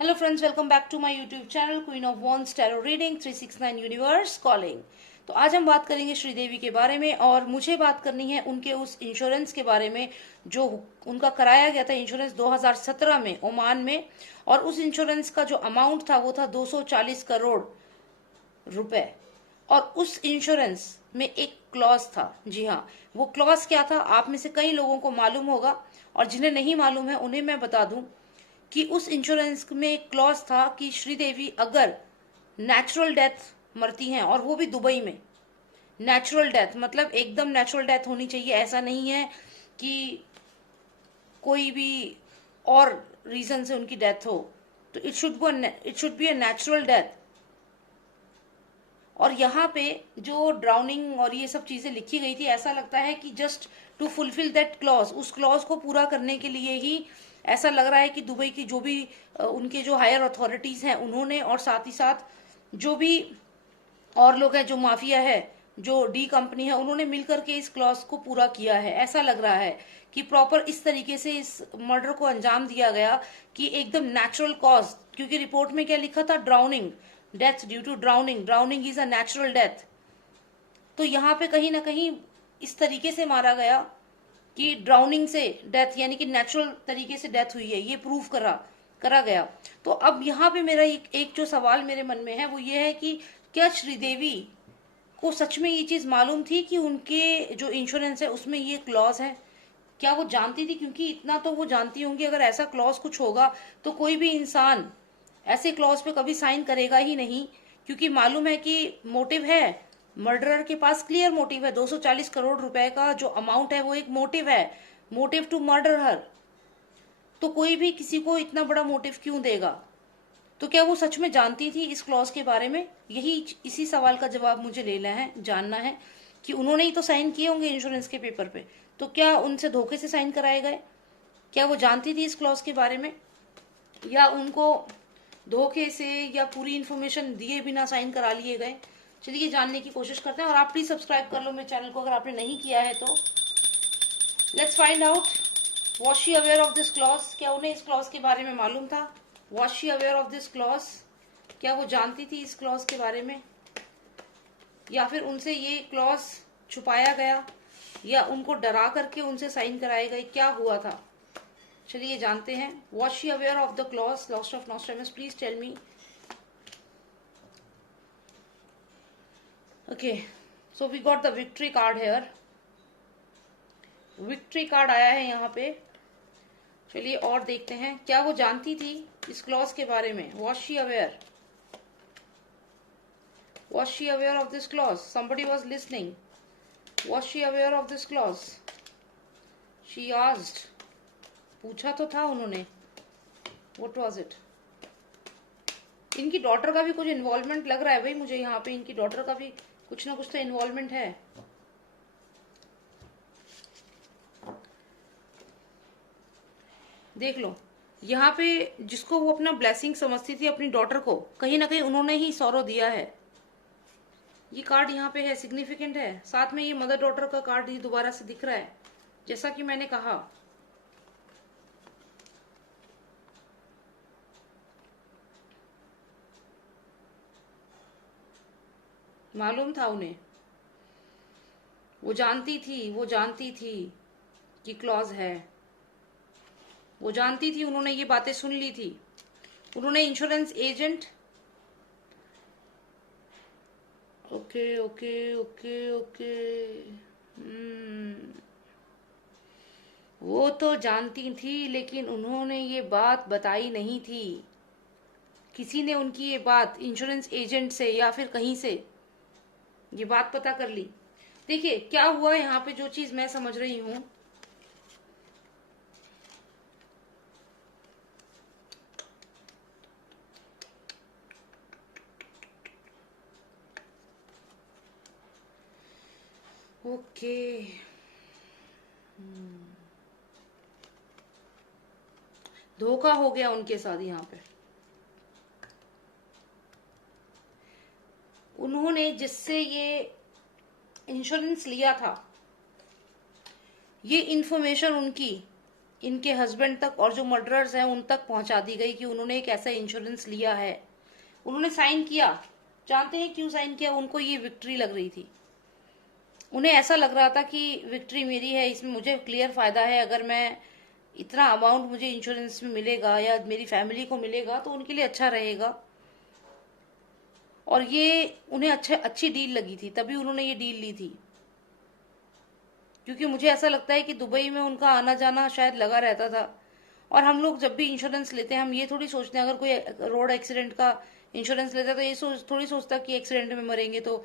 Hello friends, welcome back to my YouTube channel queen of wands tarot reading 369 universe calling. तो आज हम बात करेंगे श्रीदेवी के बारे में, और मुझे बात करनी है उनके उस इंश्योरेंस के बारे में जो उनका कराया गया था इंश्योरेंस 2017 में ओमान में। और उस इंश्योरेंस का जो अमाउंट था वो था 240 करोड़ रुपए। और उस इंश्योरेंस में एक क्लॉज था। जी हाँ, वो क्लॉज क्या था आप में से कई लोगों को मालूम होगा, और जिन्हें नहीं मालूम है उन्हें मैं बता दूं कि उस इंश्योरेंस में एक क्लॉज था कि श्रीदेवी अगर नेचुरल डेथ मरती हैं, और वो भी दुबई में। नेचुरल डेथ मतलब एकदम नेचुरल डेथ होनी चाहिए, ऐसा नहीं है कि कोई भी और रीजन से उनकी डेथ हो। तो it should be a natural death. और यहाँ पे जो ड्राउनिंग और ये सब चीजें लिखी गई थी, ऐसा लगता है कि just to fulfil that clause, उस क्लॉज को पूरा करने के लिए ही ऐसा लग रहा है कि दुबई की जो भी उनके जो हायर अथॉरिटीज हैं उन्होंने, और साथ ही साथ जो भी और लोग हैं, जो माफिया है, जो डी कंपनी है, उन्होंने मिलकर के इस क्लॉज को पूरा किया है। ऐसा लग रहा है कि प्रॉपर इस तरीके से इस मर्डर को अंजाम दिया गया कि एकदम नेचुरल कॉज। क्योंकि रिपोर्ट में क्या लिखा था, drowning, death due to drowning, drowning is a natural death. तो यहाँ पे कहीं ना कहीं इस तरीके से मारा गया कि ड्राउनिंग से डेथ, यानी कि नेचुरल तरीके से डेथ हुई है, ये प्रूव करा करा गया। तो अब यहाँ पे मेरा एक जो सवाल मेरे मन में है वो ये है कि क्या श्रीदेवी को सच में ये चीज मालूम थी कि उनके जो इंश्योरेंस है उसमें ये क्लॉज है? क्या वो जानती थी? क्योंकि इतना तो वो जानती होंगी, अगर ऐसा क्लॉज कुछ होगा तो कोई भी इंसान ऐसे क्लॉज पे कभी साइन करेगा ही नहीं। क्योंकि मालूम है कि मोटिव है, मर्डरर के पास क्लियर मोटिव है। 240 करोड़ रुपए का जो अमाउंट है वो एक मोटिव है, मोटिव टू मर्डर हर। तो कोई भी किसी को इतना बड़ा मोटिव क्यों देगा? तो क्या वो सच में जानती थी इस क्लॉज के बारे में? यही इसी सवाल का जवाब मुझे लेना है, जानना है कि उन्होंने ही तो साइन किए होंगे इंश्योरेंस के पेपर पे। तो क्या उनसे धोखे से साइन कराए गए? क्या वो जानती थी इस क्लॉज के बारे में, या उनको धोखे से या पूरी इंफॉर्मेशन दिए बिना साइन करा लिए गए? चलिए जानने की कोशिश करते हैं। और आप प्लीज सब्सक्राइब कर लो मेरे चैनल को अगर आपने नहीं किया है तो। Let's find out, was she aware of this clause? क्या उन्हें इस क्लॉज के बारे में मालूम था? Was she aware of this clause? क्या वो जानती थी इस क्लॉज के बारे में, या फिर उनसे ये क्लॉज छुपाया गया, या उनको डरा करके उनसे साइन कराए गए? क्या हुआ था? चलिए जानते हैं। Was she aware of the clause lost of Nostradamus? Please tell me. Okay, so we got the victory card here. Victory card आया है यहाँ पे। चलिए और देखते हैं, क्या वो जानती थी इस क्लॉज के बारे में? Was she aware? Was she aware of this clause? Somebody was listening. Was she aware of this clause? She asked. पूछा तो था उन्होंने। What was it? इनकी डॉटर का भी कुछ इन्वॉल्वमेंट लग रहा है भाई मुझे यहाँ पे। इनकी डॉटर का भी कुछ ना कुछ तो इन्वॉल्वमेंट है। देख लो, यहाँ पे जिसको वो अपना ब्लेसिंग समझती थी अपनी डॉटर को, कहीं ना कहीं उन्होंने ही सौरो दिया है। ये कार्ड यहाँ पे है, सिग्निफिकेंट है। साथ में ये मदर डॉटर का कार्ड ये दोबारा से दिख रहा है, जैसा कि मैंने कहा। मालूम था उन्हें, वो जानती थी, वो जानती थी कि क्लॉज है, वो जानती थी, उन्होंने ये बातें सुन ली थी। उन्होंने insurance agent, okay okay okay okay, वो तो जानती थी, लेकिन उन्होंने ये बात बताई नहीं थी। किसी ने उनकी ये बात इंश्योरेंस एजेंट से या फिर कहीं से ये बात पता कर ली। देखिए क्या हुआ यहाँ पे, जो चीज मैं समझ रही हूं, ओके, धोखा हो गया उनके साथ। यहाँ पे उन्होंने जिससे ये इंश्योरेंस लिया था, ये इंफॉर्मेशन उनकी इनके हस्बैंड तक और जो मर्डरर्स हैं उन तक पहुंचा दी गई कि उन्होंने एक ऐसा इंश्योरेंस लिया है। उन्होंने साइन किया, जानते हैं क्यों साइन किया? उनको ये विक्ट्री लग रही थी। उन्हें ऐसा लग रहा था कि विक्ट्री मेरी है, इसमें मुझे क्लियर फायदा है, अगर मैं इतना अमाउंट मुझे इंश्योरेंस में मिलेगा या मेरी फैमिली को मिलेगा तो उनके लिए अच्छा रहेगा। और ये उन्हें अच्छी डील लगी थी, तभी उन्होंने ये डील ली थी। क्योंकि मुझे ऐसा लगता है कि दुबई में उनका आना जाना शायद लगा रहता था। और हम लोग जब भी इंश्योरेंस लेते हैं हम ये थोड़ी सोचते हैं, अगर कोई रोड एक्सीडेंट का इंश्योरेंस लेता है तो ये थोड़ी सोचता कि एक्सीडेंट में मरेंगे तो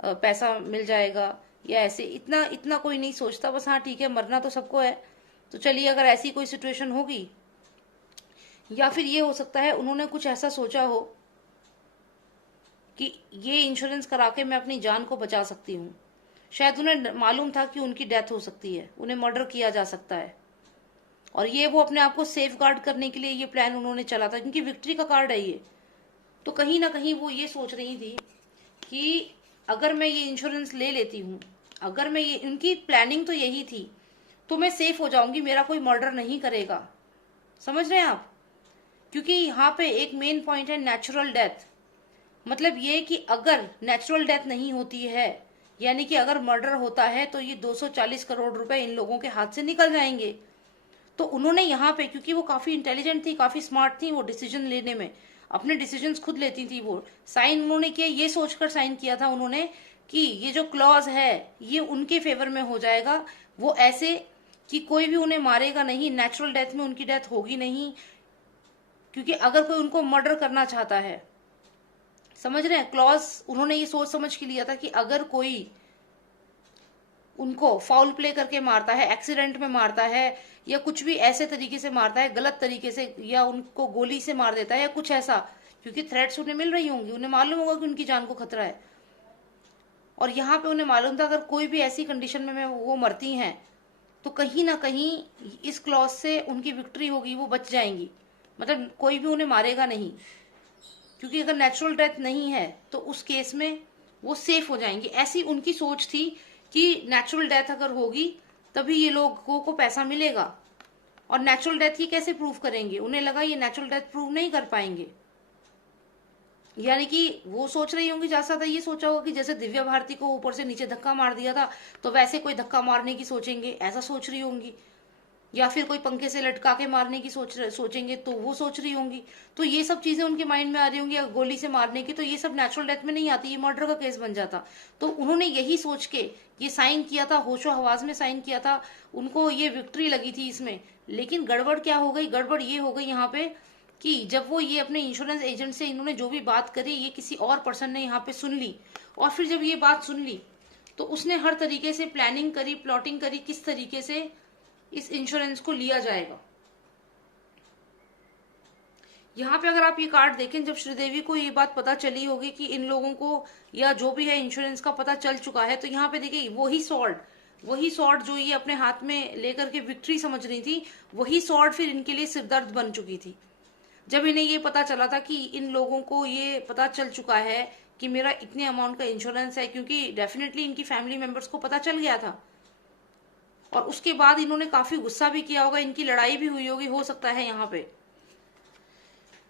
पैसा मिल जाएगा, या ऐसे इतना इतना कोई नहीं सोचता। बस हाँ ठीक है, मरना तो सबको है, तो चलिए अगर ऐसी कोई सिचुएशन होगी। या फिर ये हो सकता है उन्होंने कुछ ऐसा सोचा हो कि ये इंश्योरेंस करा के मैं अपनी जान को बचा सकती हूँ। शायद उन्हें मालूम था कि उनकी डेथ हो सकती है, उन्हें मर्डर किया जा सकता है, और ये वो अपने आप को सेफ गार्ड करने के लिए ये प्लान उन्होंने चला था, क्योंकि विक्ट्री का कार्ड है ये। तो कहीं ना कहीं वो ये सोच रही थी कि अगर मैं ये इंश्योरेंस ले लेती हूँ, अगर मैं ये, उनकी प्लानिंग तो यही थी, तो मैं सेफ हो जाऊंगी, मेरा कोई मर्डर नहीं करेगा। समझ रहे हैं आप? क्योंकि यहाँ पे एक मेन पॉइंट है नेचुरल डेथ। मतलब ये कि अगर नेचुरल डेथ नहीं होती है, यानी कि अगर मर्डर होता है, तो ये 240 करोड़ रुपए इन लोगों के हाथ से निकल जाएंगे। तो उन्होंने यहाँ पे, क्योंकि वो काफी इंटेलिजेंट थी, काफी स्मार्ट थी, वो डिसीजन लेने में अपने डिसीजंस खुद लेती थी, वो साइन उन्होंने किया, ये सोचकर साइन किया था उन्होंने कि ये जो क्लॉज है ये उनके फेवर में हो जाएगा। वो ऐसे कि कोई भी उन्हें मारेगा नहीं, नेचुरल डेथ में उनकी डेथ होगी नहीं, क्योंकि अगर कोई उनको मर्डर करना चाहता है, समझ रहे हैं, क्लॉज उन्होंने ये सोच समझ के लिया था कि अगर कोई उनको फाउल प्ले करके मारता है, एक्सीडेंट में मारता है, या कुछ भी ऐसे तरीके से मारता है, गलत तरीके से, या उनको गोली से मार देता है या कुछ ऐसा, क्योंकि थ्रेट्स उन्हें मिल रही होंगी, उन्हें मालूम होगा कि उनकी जान को खतरा है। और यहाँ पे उन्हें मालूम था अगर कोई भी ऐसी कंडीशन में वो मरती हैं तो कहीं ना कहीं इस क्लॉज से उनकी विक्ट्री होगी, वो बच जाएंगी, मतलब कोई भी उन्हें मारेगा नहीं, क्योंकि अगर नेचुरल डेथ नहीं है तो उस केस में वो सेफ हो जाएंगी। ऐसी उनकी सोच थी कि नेचुरल डेथ अगर होगी तभी ये लोगों को पैसा मिलेगा। और नेचुरल डेथ ये कैसे प्रूव करेंगे? उन्हें लगा ये नेचुरल डेथ प्रूव नहीं कर पाएंगे, यानी कि वो सोच रही होंगी, जैसा था ये सोचा होगा कि जैसे दिव्या भारती को ऊपर से नीचे धक्का मार दिया था तो वैसे कोई धक्का मारने की सोचेंगे, ऐसा सोच रही होंगी, या फिर कोई पंखे से लटका के मारने की सोचेंगे तो वो सोच रही होंगी। तो ये सब चीजें उनके माइंड में आ रही होंगी, अगर गोली से मारने की तो ये सब नेचुरल डेथ में नहीं आती, ये मर्डर का केस बन जाता। तो उन्होंने यही सोच के ये साइन किया था, होशो हवास में साइन किया था, उनको ये विक्ट्री लगी थी इसमें। लेकिन गड़बड़ क्या हो गई? गड़बड़ ये हो गई यहाँ पे कि जब वो ये अपने इंश्योरेंस एजेंट से इन्होंने जो भी बात करी, ये किसी और पर्सन ने यहाँ पे सुन ली, और फिर जब ये बात सुन ली तो उसने हर तरीके से प्लानिंग करी, प्लॉटिंग करी, किस तरीके से इस इंश्योरेंस को लिया जाएगा। यहाँ पे अगर आप ये कार्ड देखें, जब श्रीदेवी को ये बात पता चली होगी कि इन लोगों को या जो भी है इंश्योरेंस का पता चल चुका है, तो यहाँ पे देखिए वही सॉर्ड जो ये अपने हाथ में लेकर के विक्ट्री समझ रही थी, वही सॉर्ड फिर इनके लिए सिरदर्द बन चुकी थी। जब इन्हें ये पता चला था कि इन लोगों को ये पता चल चुका है कि मेरा इतने अमाउंट का इंश्योरेंस है, क्योंकि डेफिनेटली इनकी फैमिली मेंबर्स को पता चल गया था, और उसके बाद इन्होंने काफी गुस्सा भी किया होगा, इनकी लड़ाई भी हुई होगी हो सकता है यहाँ पे।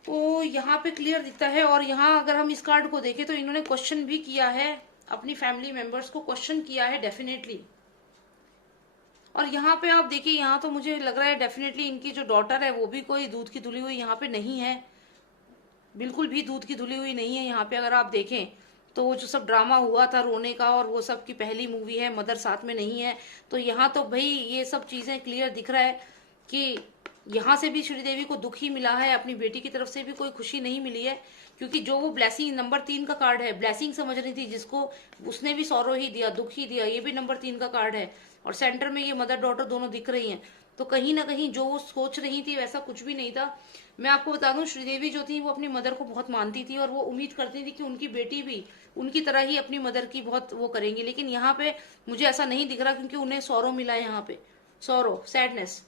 तो यहाँ पे क्लियर दिखता है। और यहाँ अगर हम इस कार्ड को देखें तो इन्होंने क्वेश्चन भी किया है, अपनी फैमिली मेंबर्स को क्वेश्चन किया है डेफिनेटली। और यहाँ पे आप देखिए, यहाँ तो मुझे लग रहा है डेफिनेटली इनकी जो डॉटर है वो भी कोई दूध की धुली हुई यहाँ पे नहीं है, बिल्कुल भी दूध की धुली हुई नहीं है। यहाँ पे अगर आप देखें तो वो जो सब ड्रामा हुआ था रोने का, और वो सब की पहली मूवी है, मदर साथ में नहीं है, तो यहाँ तो भाई ये सब चीजें क्लियर दिख रहा है कि यहाँ से भी श्रीदेवी को दुख ही मिला है, अपनी बेटी की तरफ से भी कोई खुशी नहीं मिली है। क्योंकि जो वो ब्लेसिंग नंबर 3 का कार्ड है, ब्लेसिंग समझ रही थी जिसको, उसने भी सौरो ही दिया, दुख ही दिया, ये भी नंबर 3 का कार्ड है, और सेंटर में ये मदर डॉटर दोनों दिख रही हैं। तो कहीं ना कहीं जो वो सोच रही थी वैसा कुछ भी नहीं था। मैं आपको बता दूं, श्रीदेवी जो थी वो अपनी मदर को बहुत मानती थी, और वो उम्मीद करती थी कि उनकी बेटी भी उनकी तरह ही अपनी मदर की बहुत वो करेंगी। लेकिन यहाँ पे मुझे ऐसा नहीं दिख रहा, क्योंकि उन्हें सौरो मिला है, यहाँ पे सौरो, सैडनेस।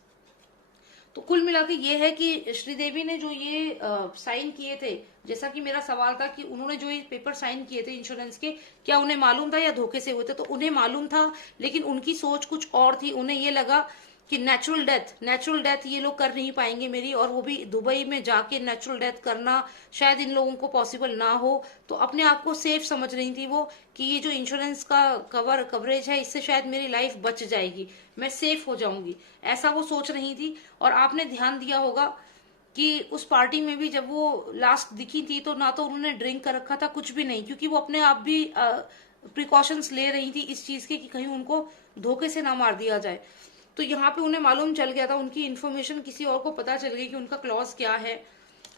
तो कुल मिला के ये है कि श्रीदेवी ने जो ये साइन किए थे, जैसा कि मेरा सवाल था कि उन्होंने जो ये पेपर साइन किए थे इंश्योरेंस के, क्या उन्हें मालूम था या धोखे से हुए थे? तो उन्हें मालूम था, लेकिन उनकी सोच कुछ और थी। उन्हें ये लगा कि नेचुरल डेथ ये लोग कर नहीं पाएंगे मेरी, और वो भी दुबई में जाके नेचुरल डेथ करना शायद इन लोगों को पॉसिबल ना हो। तो अपने आप को सेफ समझ रही थी वो कि ये जो इंश्योरेंस का कवरेज है इससे शायद मेरी लाइफ बच जाएगी, मैं सेफ हो जाऊंगी, ऐसा वो सोच रही थी। और आपने ध्यान दिया होगा कि उस पार्टी में भी जब वो लास्ट दिखी थी तो ना तो उन्होंने ड्रिंक कर रखा था, कुछ भी नहीं, क्योंकि वो अपने आप भी प्रिकॉशंस ले रही थी इस चीज के कि कहीं उनको धोखे से ना मार दिया जाए। तो यहाँ पे उन्हें मालूम चल गया था, उनकी इन्फॉर्मेशन किसी और को पता चल गई कि उनका क्लॉज क्या है।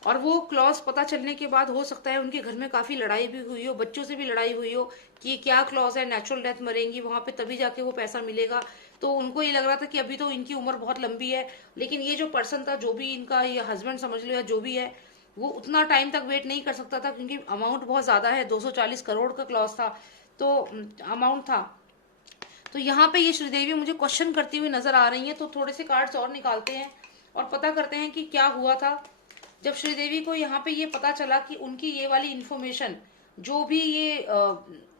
और वो क्लॉज पता चलने के बाद हो सकता है उनके घर में काफी लड़ाई भी हुई हो, बच्चों से भी लड़ाई हुई हो कि ये क्या क्लॉज है, नेचुरल डेथ मरेंगी वहां पे तभी जाके वो पैसा मिलेगा। तो उनको ये लग रहा था कि अभी तो इनकी उम्र बहुत लंबी है, लेकिन ये जो पर्सन था, जो भी इनका ये हस्बैंड समझ लो या जो भी है, वो उतना टाइम तक वेट नहीं कर सकता था, क्योंकि अमाउंट बहुत ज्यादा है, 240 करोड़ का क्लॉज था, तो अमाउंट था। तो यहाँ पे ये श्रीदेवी मुझे क्वेश्चन करती हुई नजर आ रही है। तो थोड़े से कार्ड्स और निकालते हैं और पता करते हैं कि क्या हुआ था जब श्रीदेवी को यहाँ पे ये पता चला कि उनकी ये वाली इंफॉर्मेशन, जो भी ये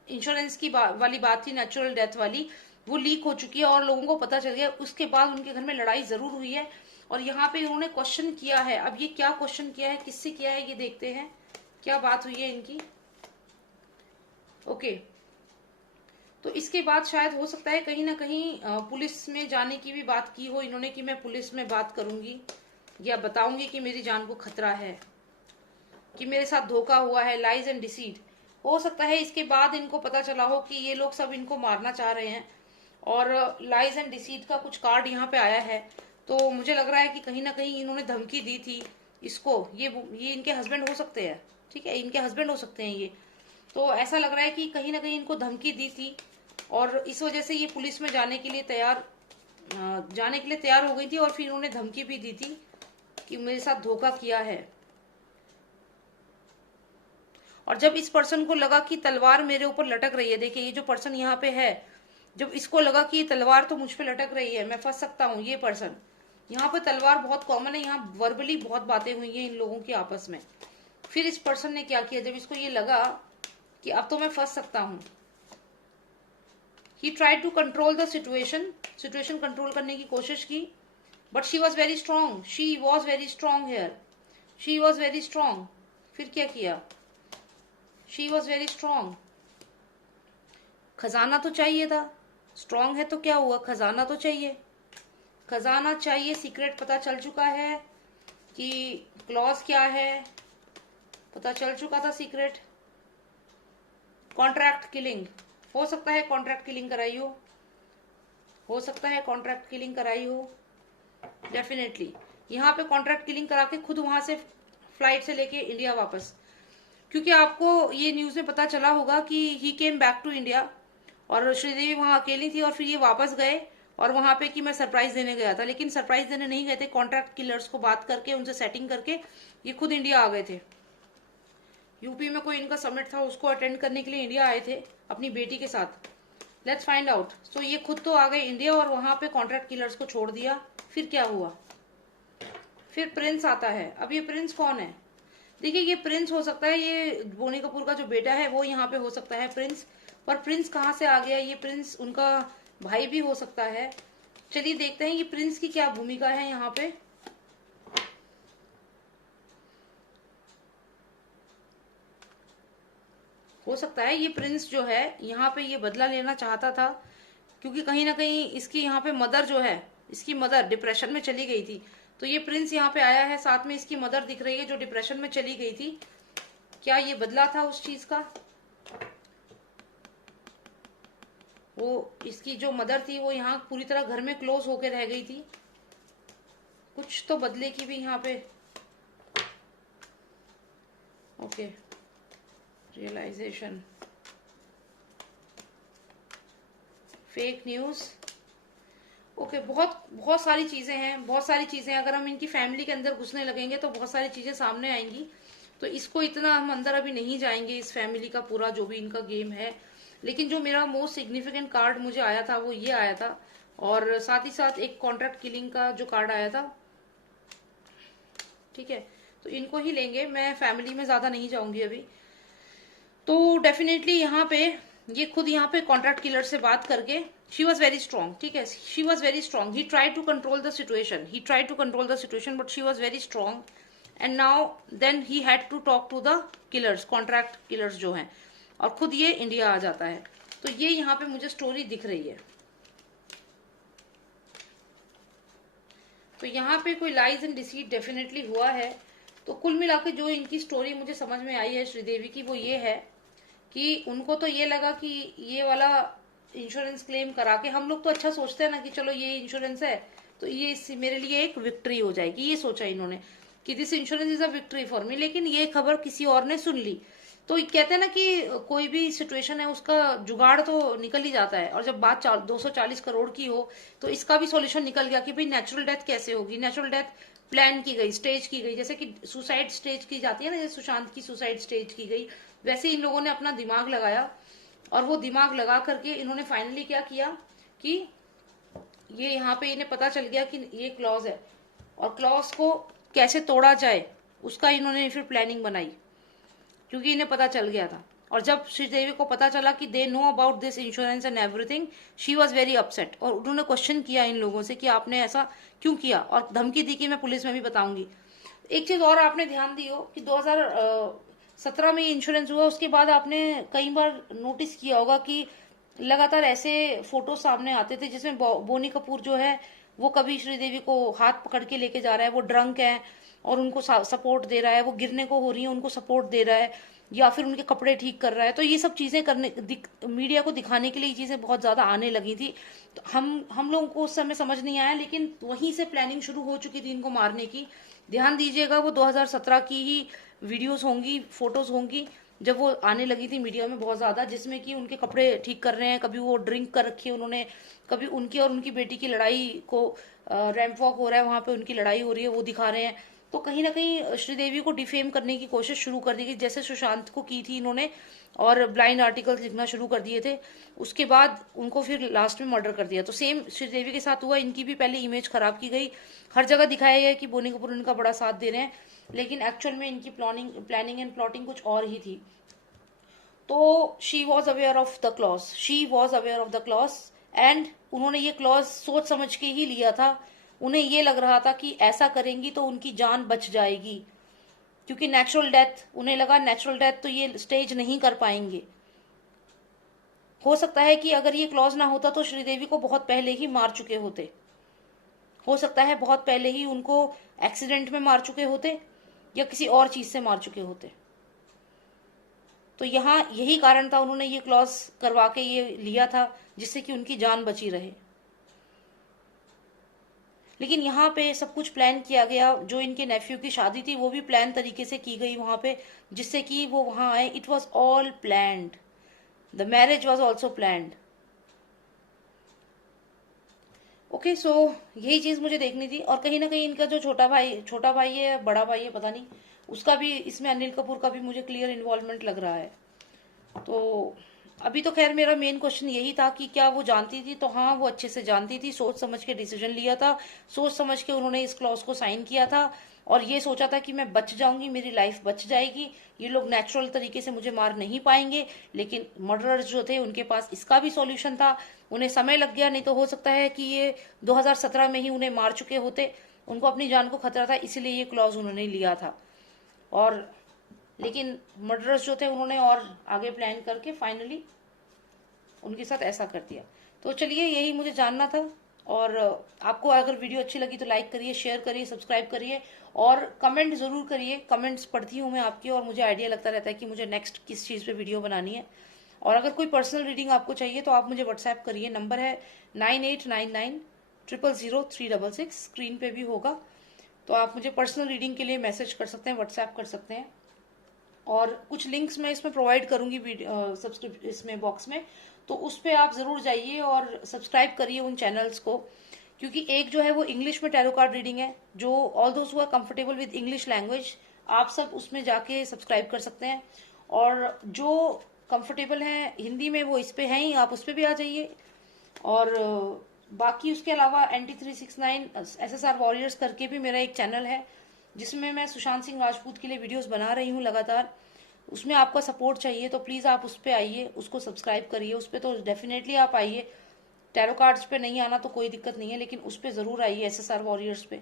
इंश्योरेंस की वाली बात थी, नेचुरल डेथ वाली, वो लीक हो चुकी है और लोगों को पता चल गया। उसके बाद उनके घर में लड़ाई जरूर हुई है और यहाँ पे उन्होंने क्वेश्चन किया है। अब ये क्या क्वेश्चन किया है, किससे किया है, ये देखते हैं क्या बात हुई है इनकी। ओके, तो इसके बाद शायद हो सकता है कहीं ना कहीं पुलिस में जाने की भी बात की हो इन्होंने कि मैं पुलिस में बात करूंगी या बताऊंगी कि मेरी जान को खतरा है, कि मेरे साथ धोखा हुआ है, लाइज एंड डिसीट। हो सकता है इसके बाद इनको पता चला हो कि ये लोग सब इनको मारना चाह रहे हैं और लाइज एंड डिसीट का कुछ कार्ड यहाँ पे आया है। तो मुझे लग रहा है कि कहीं ना कहीं इन्होंने धमकी दी थी इसको। ये इनके हस्बैंड हो सकते हैं, ठीक है, इनके हस्बैंड हो सकते हैं ये। तो ऐसा लग रहा है कि कहीं ना कहीं इनको धमकी दी थी और इस वजह से ये पुलिस में जाने के लिए तैयार हो गई थी और फिर उन्होंने धमकी भी दी थी कि मेरे साथ धोखा किया है। और जब इस पर्सन को लगा कि तलवार मेरे ऊपर लटक रही है, देखिए ये जो पर्सन यहाँ पे है, जब इसको लगा कि ये तलवार तो मुझ पे लटक रही है, मैं फंस सकता हूँ, ये पर्सन यहाँ पे तलवार बहुत कॉमन है, यहाँ वर्बली बहुत बातें हुई हैं इन लोगों की आपस में। फिर इस पर्सन ने क्या किया, जब इसको ये लगा कि अब तो मैं फंस सकता हूँ, he tried to control the situation control करने की कोशिश की, but she was very strong here, she was very strong। फिर क्या किया, she was very strong। खजाना तो चाहिए था, स्ट्रांग है तो क्या हुआ, खजाना तो चाहिए, खजाना चाहिए। सीक्रेट पता चल चुका है कि क्लॉज क्या है, पता चल चुका था सीक्रेट। कॉन्ट्रैक्ट किलिंग, हो सकता है कॉन्ट्रैक्ट किलिंग कराई हो सकता है कॉन्ट्रैक्ट किलिंग कराई हो, डेफिनेटली। यहाँ पे कॉन्ट्रैक्ट किलिंग करा के खुद वहां से फ्लाइट से लेके इंडिया वापस, क्योंकि आपको ये न्यूज में पता चला होगा कि ही केम बैक टू इंडिया और श्रीदेवी वहां अकेली थी और फिर ये वापस गए और वहां पे कि मैं सरप्राइज देने गया था, लेकिन सरप्राइज देने नहीं गए थे, कॉन्ट्रैक्ट किलर्स को बात करके उनसे सेटिंग करके ये खुद इंडिया आ गए थे। यूपी में कोई इनका समिट था, उसको अटेंड करने के लिए इंडिया आए थे अपनी बेटी के साथ। Let's find out. सो ये खुद तो आ गए इंडिया और वहां पे कॉन्ट्रैक्ट किलर्स को छोड़ दिया। फिर क्या हुआ, फिर प्रिंस आता है। अब ये प्रिंस कौन है, देखिए ये प्रिंस हो सकता है, ये बोनी कपूर का जो बेटा है वो यहाँ पे हो सकता है प्रिंस। पर प्रिंस कहाँ से आ गया, ये प्रिंस उनका भाई भी हो सकता है। चलिए देखते हैं ये प्रिंस की क्या भूमिका है यहाँ पे। हो सकता है ये प्रिंस जो है यहाँ पे ये बदला लेना चाहता था, क्योंकि कहीं ना कहीं इसकी यहाँ पे मदर जो है, इसकी मदर डिप्रेशन में चली गई थी, तो ये प्रिंस यहाँ पे आया है, साथ में इसकी मदर दिख रही है जो डिप्रेशन में चली गई थी। क्या ये बदला था उस चीज का, वो इसकी जो मदर थी वो यहाँ पूरी तरह घर में क्लोज होकर रह गई थी, कुछ तो बदले की भी यहाँ पे। Okay, realisation, fake news, okay, बहुत बहुत सारी चीजें हैं, बहुत सारी चीजें। अगर हम इनकी फैमिली के अंदर घुसने लगेंगे तो बहुत सारी चीजें सामने आएंगी, तो इसको इतना हम अंदर अभी नहीं जाएंगे, इस फैमिली का पूरा जो भी इनका गेम है। लेकिन जो मेरा मोस्ट सिग्निफिकेंट कार्ड मुझे आया था वो ये आया था, और साथ ही साथ एक कॉन्ट्रैक्ट किलिंग का जो कार्ड आया था। ठीक है, तो इनको ही लेंगे, मैं फैमिली में ज्यादा नहीं जाऊंगी अभी। तो डेफिनेटली यहाँ पे ये खुद यहाँ पे कॉन्ट्रैक्ट किलर से बात करके, शी वॉज वेरी स्ट्रांग, ठीक है, she was very strong, he try to control the situation, he try to control the situation, but she was very strong. And now then he had to talk to the killers, contract killers जो हैं, और खुद ये India आ जाता है। तो ये यहाँ पे मुझे स्टोरी दिख रही है। तो यहाँ पे कोई लाइज एंड डिसीट डेफिनेटली हुआ है। तो कुल मिलाकर जो इनकी स्टोरी मुझे समझ में आई है श्रीदेवी की, वो ये है कि उनको तो ये लगा कि ये वाला इंश्योरेंस क्लेम करा के, हम लोग तो अच्छा सोचते हैं ना कि चलो ये इंश्योरेंस है तो ये मेरे लिए एक विक्ट्री हो जाएगी, ये सोचा इन्होंने कि this insurance is a victory for me. लेकिन ये खबर किसी और ने सुन ली। तो कहते हैं ना कि कोई भी सिचुएशन है उसका जुगाड़ तो निकल ही जाता है, और जब बात 240 करोड़ की हो तो इसका भी सॉल्यूशन निकल गया कि भाई नेचुरल डेथ कैसे होगी। नेचुरल डेथ प्लान की गई, स्टेज की गई, जैसे कि सुसाइड स्टेज की जाती है ना, जैसे सुशांत की सुसाइड स्टेज की गई, वैसे इन लोगों ने अपना दिमाग लगाया। और वो दिमाग लगा करके इन्होंने फाइनली क्या किया कि ये यहाँ पे इन्हें पता चल गया कि ये क्लॉज है, और क्लॉज को कैसे तोड़ा जाए उसका इन्होंने फिर प्लानिंग बनाई, क्योंकि इन्हें पता चल गया था। और जब श्रीदेवी को पता चला कि they know about this insurance and everything, she was very upset. और उन्होंने क्वेश्चन किया इन लोगों से कि आपने ऐसा क्यों किया, और धमकी दी कि मैं पुलिस में भी बताऊंगी। एक चीज और आपने ध्यान दी हो कि 2017 में इंश्योरेंस हुआ, उसके बाद आपने कई बार नोटिस किया होगा कि लगातार ऐसे फोटो सामने आते थे जिसमें बोनी कपूर जो है वो कभी श्रीदेवी को हाथ पकड़ के लेके जा रहा है, वो ड्रंक है और उनको सपोर्ट दे रहा है, वो गिरने को हो रही है उनको सपोर्ट दे रहा है, या फिर उनके कपड़े ठीक कर रहा है। तो ये सब चीजें मीडिया को दिखाने के लिए ये चीजें बहुत ज्यादा आने लगी थी। तो हम लोगों को उस समय समझ नहीं आया, लेकिन वहीं से प्लानिंग शुरू हो चुकी थी इनको मारने की। ध्यान दीजिएगा, वो 2017 की ही वीडियोस होंगी, फोटोज होंगी, जब वो आने लगी थी मीडिया में बहुत ज्यादा, जिसमें कि उनके कपड़े ठीक कर रहे हैं, कभी वो ड्रिंक कर रखी है उन्होंने, कभी उनकी और उनकी बेटी की लड़ाई को, रैंप वॉक हो रहा है वहां पे उनकी लड़ाई हो रही है, वो दिखा रहे हैं। तो कहीं ना कहीं श्रीदेवी को डिफेम करने की कोशिश शुरू कर दी गई, जैसे सुशांत को की थी इन्होंने, और ब्लाइंड आर्टिकल्स लिखना शुरू कर दिए थे। उसके बाद उनको फिर लास्ट में मर्डर कर दिया। तो सेम श्रीदेवी के साथ हुआ, इनकी भी पहले इमेज खराब की गई, हर जगह दिखाया गया कि बोनी कपूर इनका बड़ा साथ दे रहे हैं, लेकिन एक्चुअल में इनकी प्लानिंग एंड प्लॉटिंग कुछ और ही थी। तो she was aware of the clause, she was aware of the clause, and उन्होंने ये क्लॉज सोच समझ के ही लिया था। उन्हें ये लग रहा था कि ऐसा करेंगी तो उनकी जान बच जाएगी, क्योंकि नेचुरल डेथ, उन्हें लगा नेचुरल डेथ तो ये स्टेज नहीं कर पाएंगे। हो सकता है कि अगर ये क्लॉज ना होता तो श्रीदेवी को बहुत पहले ही मार चुके होते, हो सकता है बहुत पहले ही उनको एक्सीडेंट में मार चुके होते या किसी और चीज से मार चुके होते। तो यहाँ यही कारण था, उन्होंने ये क्लॉज करवा के ये लिया था जिससे कि उनकी जान बची रहे। लेकिन यहाँ पे सब कुछ प्लान किया गया, जो इनके नेफ्यू की शादी थी वो भी प्लान तरीके से की गई वहां पे, जिससे कि वो वहां आए। It was all planned, the marriage was also planned. Okay, so यही चीज मुझे देखनी थी। और कहीं ना कहीं इनका जो छोटा भाई है, बड़ा भाई है पता नहीं, उसका भी इसमें, अनिल कपूर का भी मुझे क्लियर इन्वॉल्वमेंट लग रहा है। तो अभी तो खैर मेरा मेन क्वेश्चन यही था कि क्या वो जानती थी, तो हाँ वो अच्छे से जानती थी, सोच समझ के डिसीजन लिया था, सोच समझ के उन्होंने इस क्लॉज को साइन किया था, और ये सोचा था कि मैं बच जाऊंगी, मेरी लाइफ बच जाएगी, ये लोग नेचुरल तरीके से मुझे मार नहीं पाएंगे। लेकिन मर्डरर्स जो थे उनके पास इसका भी सॉल्यूशन था, उन्हें समय लग गया, नहीं तो हो सकता है कि ये 2017 में ही उन्हें मार चुके होते, उनको अपनी जान को खतरा था, इसीलिए ये क्लॉज उन्होंने लिया था। और लेकिन मर्डरर्स जो थे उन्होंने और आगे प्लान करके फाइनली उनके साथ ऐसा कर दिया। तो चलिए, यही मुझे जानना था। और आपको अगर वीडियो अच्छी लगी तो लाइक करिए, शेयर करिए, सब्सक्राइब करिए, और कमेंट जरूर करिए। कमेंट्स पढ़ती हूँ मैं आपकी, और मुझे आइडिया लगता रहता है कि मुझे नेक्स्ट किस चीज़ पे वीडियो बनानी है। और अगर कोई पर्सनल रीडिंग आपको चाहिए तो आप मुझे व्हाट्सएप करिए, नंबर है 9899000366, स्क्रीन पे भी होगा। तो आप मुझे पर्सनल रीडिंग के लिए मैसेज कर सकते हैं, व्हाट्सएप कर सकते हैं। और कुछ लिंक्स मैं इसमें प्रोवाइड करूंगी सब्सक्रिप्शन इसमें बॉक्स में, तो उस पर आप जरूर जाइए और सब्सक्राइब करिए उन चैनल्स को। क्योंकि एक जो है वो इंग्लिश में टैरो कार्ड रीडिंग है, जो all those who are comfortable with English language, आप सब उसमें जाके सब्सक्राइब कर सकते हैं। और जो कंफर्टेबल हैं हिंदी में वो इस पे हैं ही, आप उस पर भी आ जाइए। और बाकी उसके अलावा NT369 SSR वॉरियर्स करके भी मेरा एक चैनल है, जिसमें मैं सुशांत सिंह राजपूत के लिए वीडियोस बना रही हूँ लगातार। उसमें आपका सपोर्ट चाहिए तो प्लीज़ आप उस पर आइए, उसको सब्सक्राइब करिए। उस पर तो डेफिनेटली आप आइए। टैरो कार्ड्स पे नहीं आना तो कोई दिक्कत नहीं है, लेकिन उस पर ज़रूर आइए, SSR वॉरियर्स पे,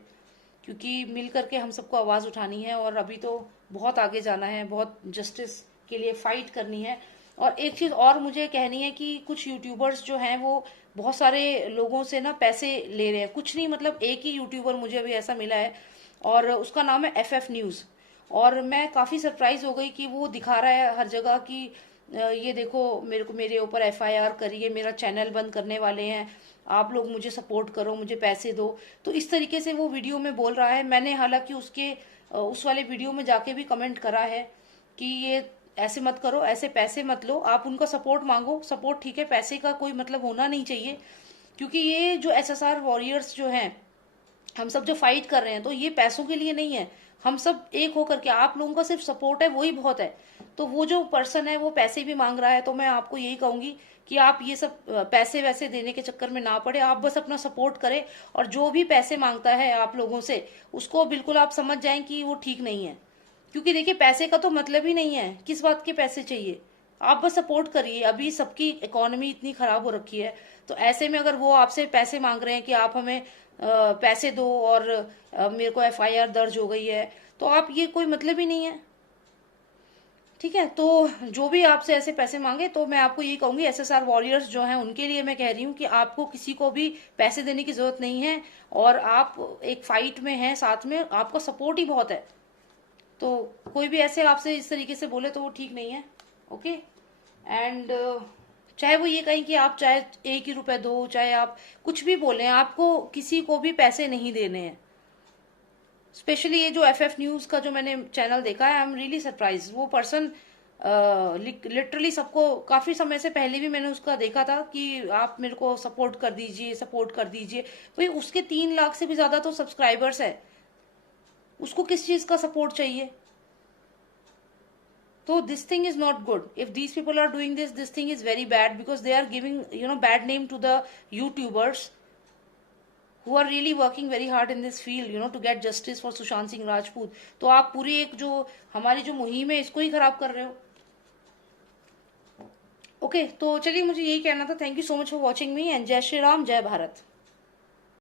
क्योंकि मिल करके हम सबको आवाज़ उठानी है और अभी तो बहुत आगे जाना है, बहुत जस्टिस के लिए फाइट करनी है। और एक चीज़ और मुझे कहनी है कि कुछ यूट्यूबर्स जो हैं वो बहुत सारे लोगों से ना पैसे ले रहे हैं। कुछ नहीं, मतलब एक ही यूट्यूबर मुझे अभी ऐसा मिला है और उसका नाम है FF न्यूज़। और मैं काफ़ी सरप्राइज हो गई कि वो दिखा रहा है हर जगह कि ये देखो मेरे ऊपर FIR करिए, मेरा चैनल बंद करने वाले हैं, आप लोग मुझे सपोर्ट करो, मुझे पैसे दो। तो इस तरीके से वो वीडियो में बोल रहा है। मैंने हालांकि उसके उस वाले वीडियो में जाके भी कमेंट करा है कि ये ऐसे मत करो, ऐसे पैसे मत लो, आप उनका सपोर्ट मांगो। सपोर्ट ठीक है, पैसे का कोई मतलब होना नहीं चाहिए, क्योंकि ये जो SSR वॉरियर्स जो हैं, हम सब जो फाइट कर रहे हैं तो ये पैसों के लिए नहीं है। हम सब एक होकर के, आप लोगों का सिर्फ सपोर्ट है वही बहुत है। तो वो जो पर्सन है वो पैसे भी मांग रहा है, तो मैं आपको यही कहूंगी कि आप ये सब पैसे वैसे देने के चक्कर में ना पड़े, आप बस अपना सपोर्ट करें। और जो भी पैसे मांगता है आप लोगों से, उसको बिल्कुल आप समझ जाएं कि वो ठीक नहीं है। क्योंकि देखिए पैसे का तो मतलब ही नहीं है, किस बात के पैसे चाहिए, आप बस सपोर्ट करिए। अभी सबकी इकोनॉमी इतनी खराब हो रखी है, तो ऐसे में अगर वो आपसे पैसे मांग रहे हैं कि आप हमें पैसे दो और मेरे को FIR दर्ज हो गई है, तो आप, ये कोई मतलब ही नहीं है। ठीक है, तो जो भी आपसे ऐसे पैसे मांगे तो मैं आपको यही कहूंगी, SSR वॉरियर्स जो हैं उनके लिए मैं कह रही हूँ कि आपको किसी को भी पैसे देने की जरूरत नहीं है। और आप एक फाइट में हैं, साथ में आपका सपोर्ट ही बहुत है। तो कोई भी ऐसे आपसे इस तरीके से बोले तो वो ठीक नहीं है। ओके। एंड चाहे वो ये कहें कि आप चाहे 1 ही रुपए दो, चाहे आप कुछ भी बोलें, आपको किसी को भी पैसे नहीं देने हैं। स्पेशली ये जो FF न्यूज का जो मैंने चैनल देखा है, आई एम रियली सरप्राइज। वो पर्सन लिटरली सबको, काफी समय से पहले भी मैंने उसका देखा था कि आप मेरे को सपोर्ट कर दीजिए, सपोर्ट कर दीजिए। भाई उसके 3 लाख से भी ज्यादा तो सब्सक्राइबर्स है, उसको किस चीज का सपोर्ट चाहिए? So this thing is not good. If these people are doing this, this thing is very bad, because they are giving, bad name to the YouTubers who are really working very hard in this field, to get justice for Sushant Singh Rajput. तो आप पूरी एक जो हमारी जो मुहिम है इसको ही खराब कर रहे हो। ओके, तो चलिए मुझे यही कहना था। Thank you so much for watching me, and जय श्री राम, जय भारत।